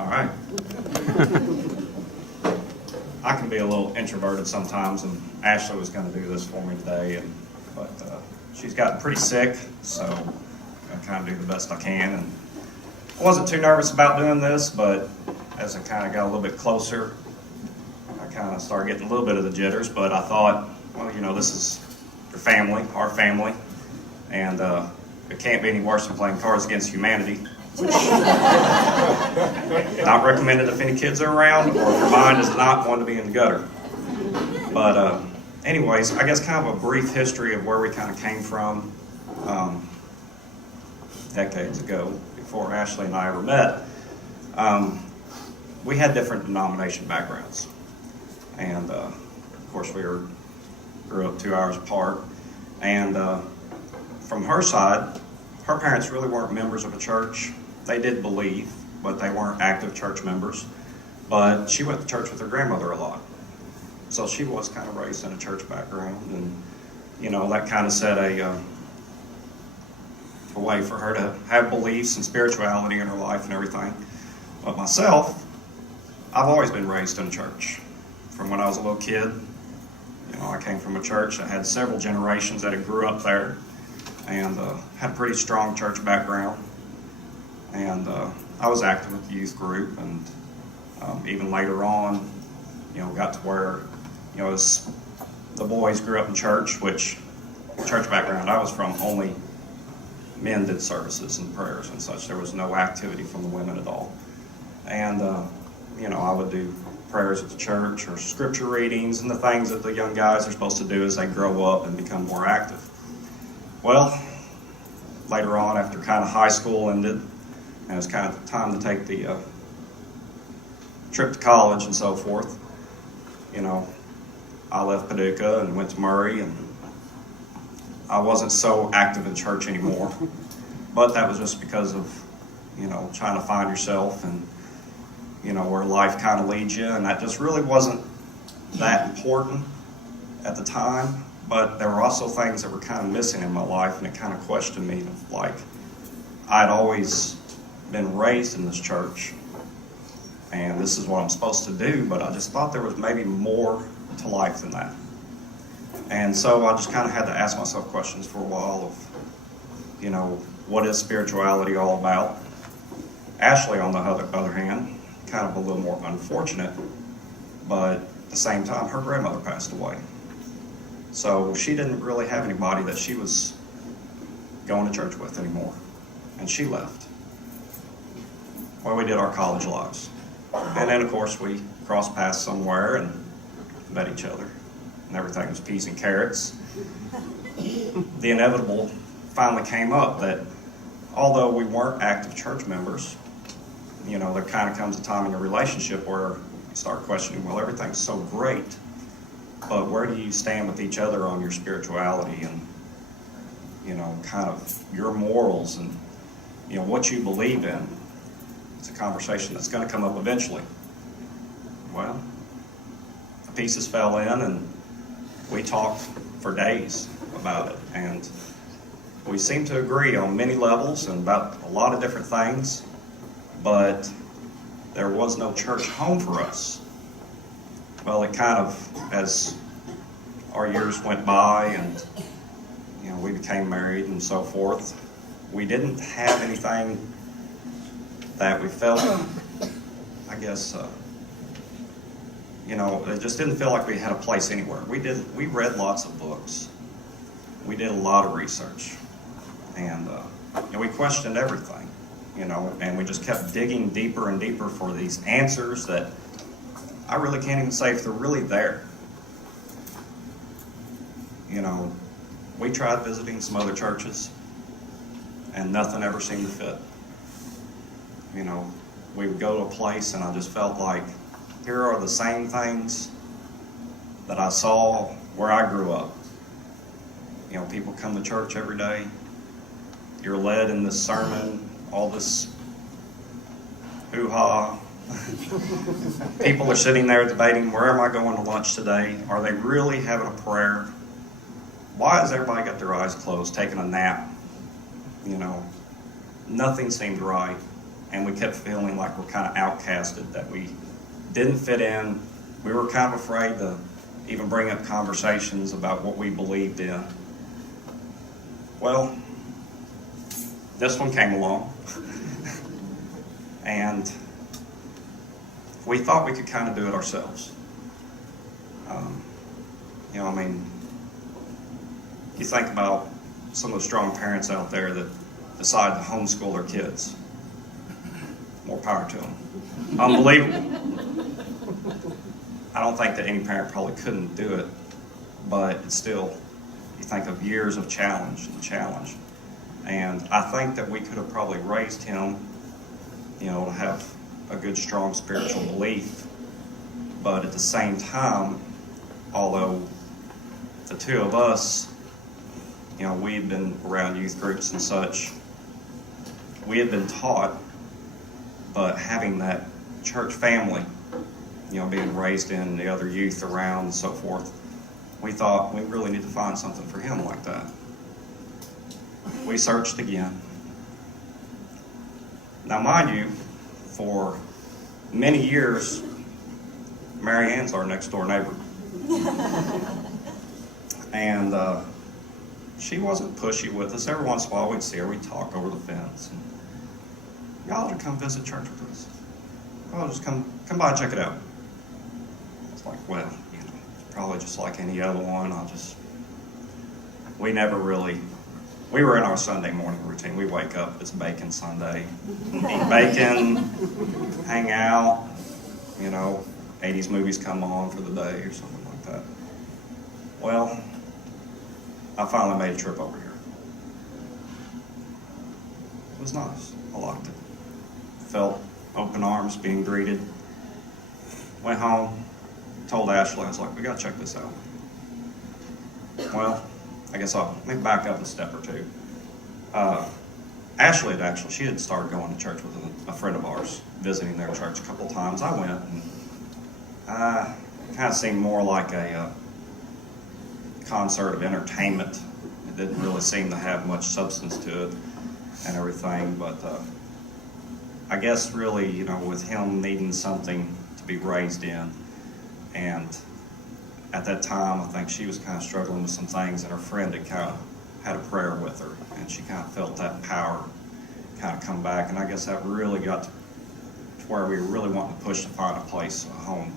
All right. I can be a little introverted sometimes, and Ashley was going to do this for me today, but she's gotten pretty sick, so I kind of do the best I can. And I wasn't too nervous about doing this, but as I kind of got a little bit closer, I kind of started getting a little bit of the jitters. But I thought, well, this is your family, our family, and it can't be any worse than playing Cards Against Humanity. Not recommended if any kids are around, or if your mind is not one to be in the gutter. But anyways, I guess kind of a brief history of where we kind of came from decades ago, before Ashley and I ever met. We had different denomination backgrounds, and of course we grew up 2 hours apart. And from her side, her parents really weren't members of a church. They did believe, but they weren't active church members. But she went to church with her grandmother a lot. So she was kind of raised in a church background, and that kind of set a way for her to have beliefs and spirituality in her life and everything. But myself, I've always been raised in a church. From when I was a little kid, I came from a church that had several generations that had grew up there, and had a pretty strong church background. And I was active with the youth group, and even later on, got to where, as the boys grew up in church, which church background I was from, only men did services and prayers and such. There was no activity from the women at all. And, I would do prayers at the church or scripture readings and the things that the young guys are supposed to do as they grow up and become more active. Well, later on, after kind of high school ended, and it was kind of time to take the trip to college and so forth, I left Paducah and went to Murray, and I wasn't so active in church anymore. But that was just because of, trying to find yourself and, where life kind of leads you. And that just really wasn't that important at the time. But there were also things that were kind of missing in my life, and it kind of questioned me. Like, I'd always been raised in this church, and this is what I'm supposed to do, but I just thought there was maybe more to life than that. And so I just kind of had to ask myself questions for a while of, what is spirituality all about? Ashley, on the other hand, kind of a little more unfortunate, but at the same time, her grandmother passed away. So she didn't really have anybody that she was going to church with anymore, and she left. Well, we did our college lives. And then, of course, we crossed paths somewhere and met each other, and everything was peas and carrots. The inevitable finally came up that although we weren't active church members, there kind of comes a time in a relationship where you start questioning, well, everything's so great, but where do you stand with each other on your spirituality and, kind of your morals and, what you believe in? It's a conversation that's going to come up eventually. Well, the pieces fell in, and we talked for days about it, and we seemed to agree on many levels and about a lot of different things, but there was no church home for us. Well, it kind of, as our years went by and we became married and so forth, we didn't have anything that we felt, I guess, it just didn't feel like we had a place anywhere. We read lots of books. We did a lot of research. And we questioned everything, and we just kept digging deeper and deeper for these answers that I really can't even say if they're really there. We tried visiting some other churches, and nothing ever seemed to fit. We would go to a place, and I just felt like, here are the same things that I saw where I grew up. People come to church every day. You're led in this sermon, all this hoo-ha. People are sitting there debating, where am I going to lunch today? Are they really having a prayer? Why has everybody got their eyes closed, taking a nap? Nothing seemed right. and we kept feeling like we're kind of outcasted, that we didn't fit in. We were kind of afraid to even bring up conversations about what we believed in. Well, this one came along, and we thought we could kind of do it ourselves. You think about some of the strong parents out there that decide to homeschool their kids. More power to them. Unbelievable. I don't think that any parent probably couldn't do it, but it's still, you think of years of challenge. And I think that we could have probably raised him, to have a good, strong spiritual belief. But at the same time, although the two of us, we had been around youth groups and such, we had been taught, but having that church family, being raised in the other youth around and so forth, we thought we really need to find something for him like that. We searched again. Now, mind you, for many years, Mary Ann's our next door neighbor. And she wasn't pushy with us. Every once in a while we'd see her, we'd talk over the fence. And, y'all ought to come visit church with us. Oh, just come by and check it out. It's like, well, it's probably just like any other one. We were in our Sunday morning routine. We wake up, it's bacon Sunday. Eat bacon, hang out, 80s movies come on for the day or something like that. Well, I finally made a trip over here. It was nice. I liked it. Felt open arms being greeted. Went home, told Ashley, I was like, we gotta check this out. Well, I guess I'll maybe back up a step or two. Ashley she had started going to church with a friend of ours, visiting their church a couple of times. I went, and it kind of seemed more like a concert of entertainment. It didn't really seem to have much substance to it and everything, but I guess really, with him needing something to be raised in, and at that time, I think she was kind of struggling with some things, and her friend had kind of had a prayer with her, and she kind of felt that power kind of come back, and I guess that really got to where we were really wanting to push to find a place, a home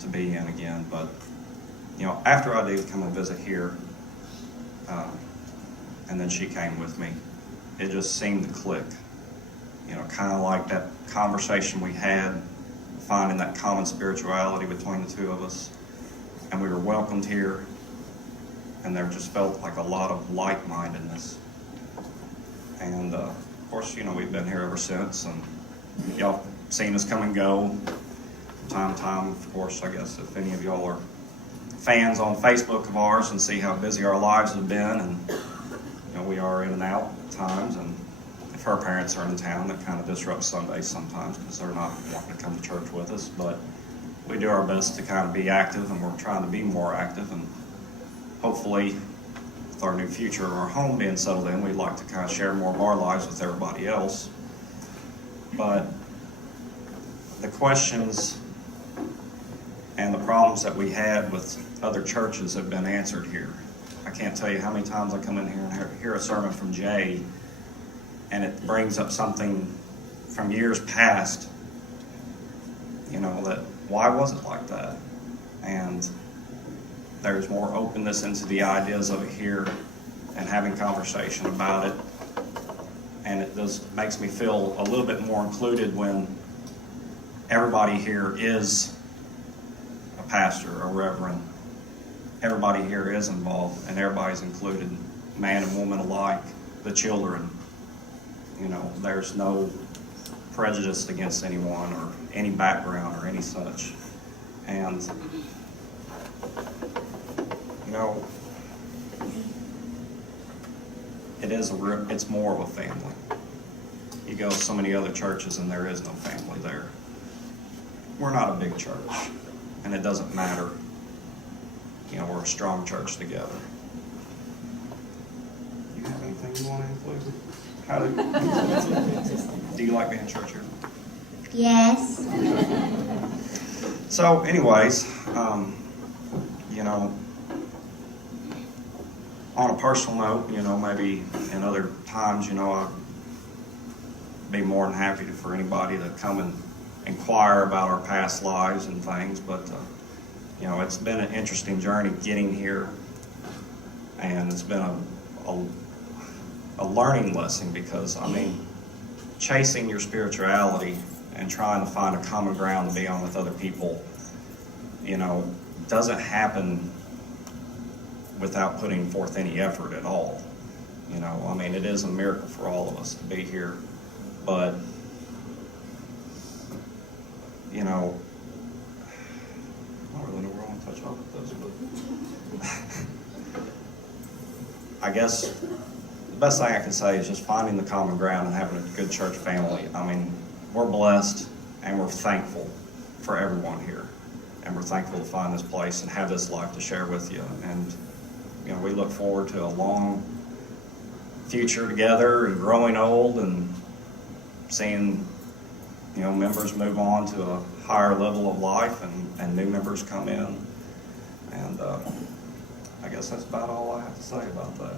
to be in again. But, after I did come and visit here, and then she came with me, it just seemed to click. Kind of like that conversation we had, finding that common spirituality between the two of us. And we were welcomed here, and there just felt like a lot of like-mindedness. And of course, we've been here ever since, and y'all seen us come and go from time to time. Of course, I guess if any of y'all are fans on Facebook of ours and see how busy our lives have been, and we are in and out at times, and if her parents are in town, that kind of disrupts Sundays sometimes because they're not wanting to come to church with us, but we do our best to kind of be active, and we're trying to be more active, and hopefully with our new future, our home being settled in, we'd like to kind of share more of our lives with everybody else. But the questions and the problems that we had with other churches have been answered here. I can't tell you how many times I come in here and hear a sermon from Jay, and it brings up something from years past, that why was it like that? And there's more openness into the ideas of it here and having conversation about it. And it makes me feel a little bit more included when everybody here is a pastor, a reverend. Everybody here is involved, and everybody's included, man and woman alike, the children. There's no prejudice against anyone or any background or any such. And, it's more of a family. You go to so many other churches and there is no family there. We're not a big church, and it doesn't matter. We're a strong church together. You have anything you want to include? Do you like being in church here? Yes. So anyways, you know, on a personal note, you know, maybe in other times, you know, I'd be more than happy for anybody to come and inquire about our past lives and things, but you know, it's been an interesting journey getting here, and it's been a learning lesson, because I mean, chasing your spirituality and trying to find a common ground to be on with other people, you know, doesn't happen without putting forth any effort at all. You know, I mean, it is a miracle for all of us to be here, but you know, I don't really know where I want to touch off with this, but I guess the best thing I can say is just finding the common ground and having a good church family. I mean, we're blessed and we're thankful for everyone here, and we're thankful to find this place and have this life to share with you. And you know, we look forward to a long future together and growing old and seeing, you know, members move on to a higher level of life, and new members come in. And I guess that's about all I have to say about that.